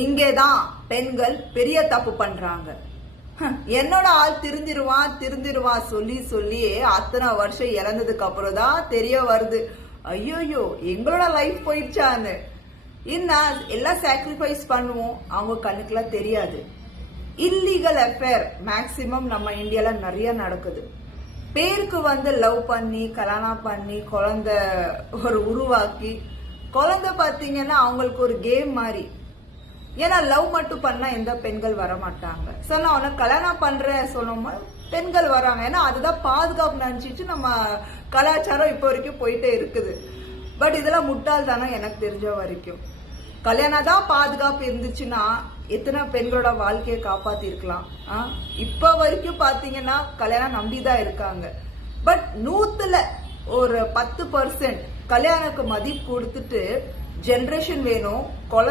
இங்கேதான் பெண்கள் பெரிய தப்பு பண்றாங்க. என்னோட ஆள் திருந்திருவான் சொல்லி சொல்லியே அத்தனை வருஷம் இறந்ததுக்கு அப்புறம் தான் தெரிய வருது, ஐயோயோ எங்களோட லைஃப் போயிடுச்சான்னு. இன்னும் எல்லாம் சாக்ரிஃபைஸ் பண்ணுவோம், அவங்க கண்ணுக்குலாம் தெரியாது. இல்லீகல் அஃபேர் மேக்சிமம் நம்ம இந்தியால நிறைய நடக்குது. பேருக்கு லவ் பண்ணி கல்யாணம் பண்ணி குழந்தை உருவாக்கி குழந்தை பாத்தீங்கன்னா அவங்களுக்கு ஒரு கேம் மாதிரி. ஏன்னா லவ் மட்டும் பண்ணா எந்த பெண்கள் வர மாட்டாங்க. சொன்னா அவனை கல்யாணம் பண்ற சொன்னோம் பெண்கள் வராங்க. ஏன்னா அதுதான் பாதுகாப்பு நினைச்சிட்டு நம்ம கலாச்சாரம் இப்போ வரைக்கும் போயிட்டே இருக்குது. பட் இதெல்லாம் முட்டாள் தானே எனக்கு தெரிஞ்ச வரைக்கும். கல்யாணம் தான் பாதுகாப்பு இருந்துச்சுன்னா எத்தனை பெண்களோட வாழ்க்கையை காப்பாத்தி இருக்கலாம். இப்ப வரைக்கும் பாத்தீங்கன்னா கல்யாணம் நம்பிதான் இருக்காங்க. பட் 100ல ஒரு 10% கல்யாணத்துக்கு மதிப்பு கொடுத்துட்டு ஜெனரேஷன் வேணும், குழந்தை